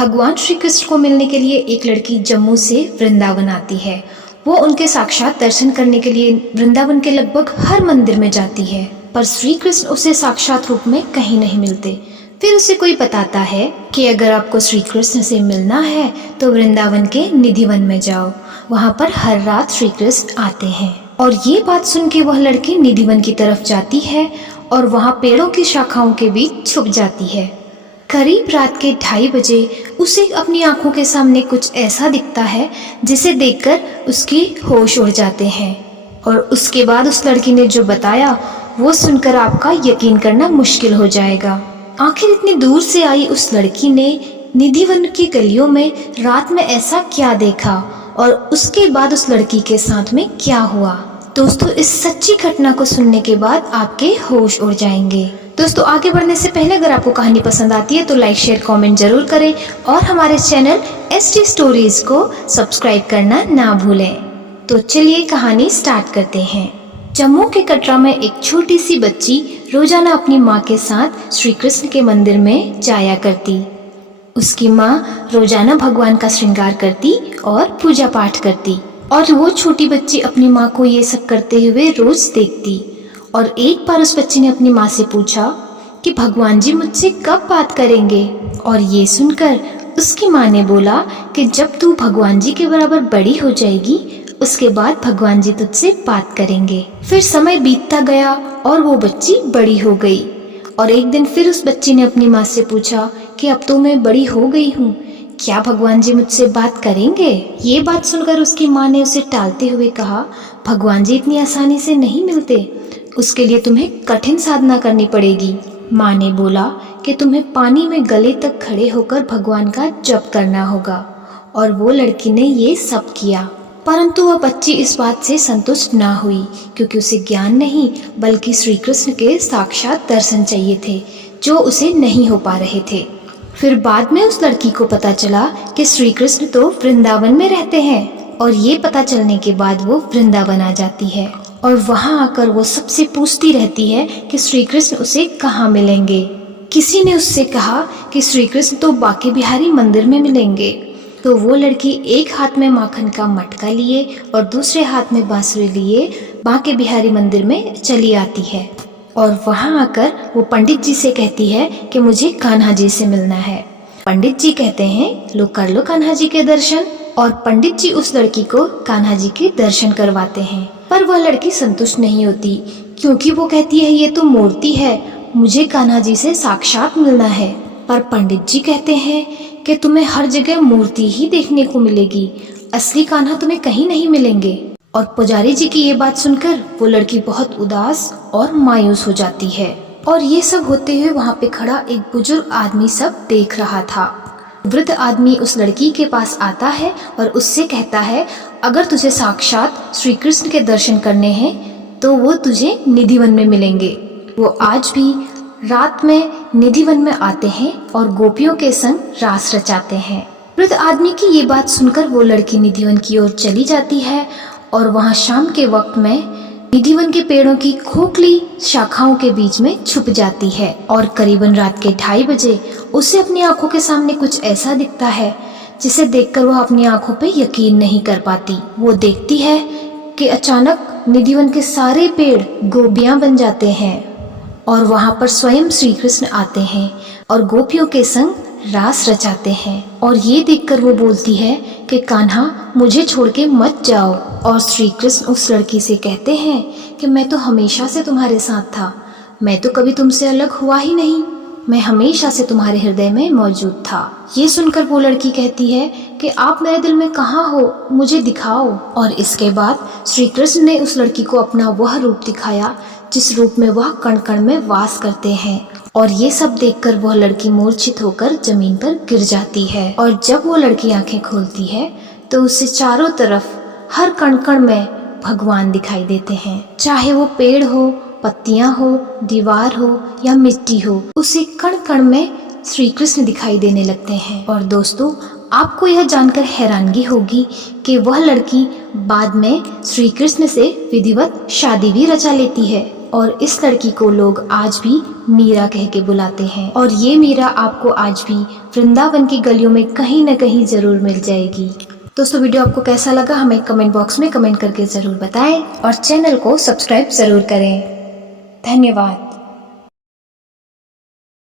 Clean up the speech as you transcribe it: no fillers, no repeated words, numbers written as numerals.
भगवान श्री कृष्ण को मिलने के लिए एक लड़की जम्मू से वृंदावन आती है। वो उनके साक्षात दर्शन करने के लिए वृंदावन के लगभग हर मंदिर में जाती है, पर श्री कृष्ण उसे साक्षात रूप में कहीं नहीं मिलते। फिर उसे कोई बताता है कि अगर आपको श्री कृष्ण से मिलना है तो वृंदावन के निधिवन में जाओ, वहाँ पर हर रात श्री कृष्ण आते हैं। और ये बात सुन के वह लड़की निधिवन की तरफ जाती है और वहाँ पेड़ों की शाखाओं के बीच छुप जाती है। करीब रात के 2:30 बजे उसे अपनी आंखों के सामने कुछ ऐसा दिखता है जिसे देखकर उसकी होश उड़ जाते हैं। और उसके बाद उस लड़की ने जो बताया वो सुनकर आपका यकीन करना मुश्किल हो जाएगा। आखिर इतनी दूर से आई उस लड़की ने निधिवन की गलियों में रात में ऐसा क्या देखा और उसके बाद उस लड़की के साथ में क्या हुआ। दोस्तों, इस सच्ची घटना को सुनने के बाद आपके होश उड़ जाएंगे। दोस्तों, आगे बढ़ने से पहले अगर आपको कहानी पसंद आती है तो लाइक शेयर कमेंट जरूर करें और हमारे चैनल ST स्टोरीज को सब्सक्राइब करना ना भूलें। तो चलिए कहानी स्टार्ट करते हैं। जम्मू के कटरा में एक छोटी सी बच्ची रोजाना अपनी माँ के साथ श्री कृष्ण के मंदिर में जाया करती। उसकी माँ रोजाना भगवान का श्रृंगार करती और पूजा पाठ करती और वो छोटी बच्ची अपनी माँ को ये सब करते हुए रोज देखती। और एक बार उस बच्ची ने अपनी माँ से पूछा कि भगवान जी मुझसे कब बात करेंगे। और ये सुनकर उसकी माँ ने बोला कि जब तू भगवान जी के बराबर बड़ी हो जाएगी उसके बाद भगवान जी तुझसे बात करेंगे। फिर समय बीतता गया और वो बच्ची बड़ी हो गई। और एक दिन फिर उस बच्ची ने अपनी माँ से पूछा कि अब तो मैं बड़ी हो गई हूँ, क्या भगवान जी मुझसे बात करेंगे। ये बात सुनकर उसकी माँ ने उसे टालते हुए कहा, भगवान जी इतनी आसानी से नहीं मिलते, उसके लिए तुम्हें कठिन साधना करनी पड़ेगी। माँ ने बोला कि तुम्हें पानी में गले तक खड़े होकर भगवान का जप करना होगा। और वो लड़की ने ये सब किया, परंतु वह बच्ची इस बात से संतुष्ट ना हुई क्योंकि उसे ज्ञान नहीं बल्कि श्री कृष्ण के साक्षात दर्शन चाहिए थे जो उसे नहीं हो पा रहे थे। फिर बाद में उस लड़की को पता चला कि श्री कृष्ण तो वृंदावन में रहते हैं और ये पता चलने के बाद वो वृंदावन आ जाती है और वहाँ आकर वो सबसे पूछती रहती है कि श्री कृष्ण उसे कहाँ मिलेंगे। किसी ने उससे कहा कि श्री कृष्ण तो बांके बिहारी मंदिर में मिलेंगे। तो वो लड़की एक हाथ में माखन का मटका लिए और दूसरे हाथ में बांसुरी लिए बांके बिहारी मंदिर में चली आती है। और वहाँ आकर वो पंडित जी से कहती है कि मुझे कान्हा जी से मिलना है। पंडित जी कहते हैं लो कर लो कान्हा जी के दर्शन। और पंडित जी उस लड़की को कान्हा जी के दर्शन करवाते हैं, पर वह लड़की संतुष्ट नहीं होती क्योंकि वो कहती है ये तो मूर्ति है, मुझे कान्हा जी से साक्षात मिलना है। पर पंडित जी कहते हैं कि तुम्हें हर जगह मूर्ति ही देखने को मिलेगी, असली कान्हा तुम्हें कहीं नहीं मिलेंगे। और पुजारी जी की ये बात सुनकर वो लड़की बहुत उदास और मायूस हो जाती है। और ये सब होते हुए वहाँ पे खड़ा एक बुजुर्ग आदमी सब देख रहा था। वृद्ध आदमी उस लड़की के पास आता है और उससे कहता है अगर तुझे साक्षात श्री कृष्ण के दर्शन करने हैं तो वो तुझे निधिवन में मिलेंगे। वो आज भी रात में निधिवन में आते हैं और गोपियों के संग रास रचाते हैं। वृद्ध आदमी की ये बात सुनकर वो लड़की निधिवन की ओर चली जाती है और वहाँ शाम के वक्त में निधिवन के पेड़ों की खोखली शाखाओं के बीच में छुप जाती है। और करीबन रात के 2:30 बजे उसे अपनी आंखों के सामने कुछ ऐसा दिखता है जिसे देखकर वह अपनी आंखों पे यकीन नहीं कर पाती। वो देखती है कि अचानक निधिवन के सारे पेड़ गोपियां बन जाते हैं और वहाँ पर स्वयं श्री कृष्ण आते हैं और गोपियों के संग रास रचाते हैं। और ये देखकर वो बोलती है कि कान्हा मुझे छोड़ के मत जाओ। और श्री कृष्ण उस लड़की से कहते हैं कि मैं तो हमेशा से तुम्हारे साथ था, मैं तो कभी तुमसे अलग हुआ ही नहीं, मैं हमेशा से तुम्हारे हृदय में मौजूद था। ये सुनकर वो लड़की कहती है कि आप मेरे दिल में कहाँ हो, मुझे दिखाओ। और इसके बाद श्री कृष्ण ने उस लड़की को अपना वह रूप दिखाया जिस रूप में वह कण कण में वास करते हैं। और ये सब देखकर वह लड़की मूर्छित होकर जमीन पर गिर जाती है। और जब वो लड़की आंखें खोलती है तो उसे चारों तरफ हर कण कण में भगवान दिखाई देते हैं, चाहे वो पेड़ हो, पत्तियां हो, दीवार हो या मिट्टी हो, उसे कण कण में श्री कृष्ण दिखाई देने लगते हैं। और दोस्तों, आपको यह जानकर हैरानगी होगी कि वह लड़की बाद में श्री कृष्ण से विधिवत शादी भी रचा लेती है और इस लड़की को लोग आज भी मीरा कह के बुलाते हैं। और ये मीरा आपको आज भी वृंदावन की गलियों में कहीं न कहीं ज़रूर मिल जाएगी। दोस्तों वीडियो आपको कैसा लगा हमें कमेंट बॉक्स में कमेंट करके ज़रूर बताएं और चैनल को सब्सक्राइब ज़रूर करें। धन्यवाद।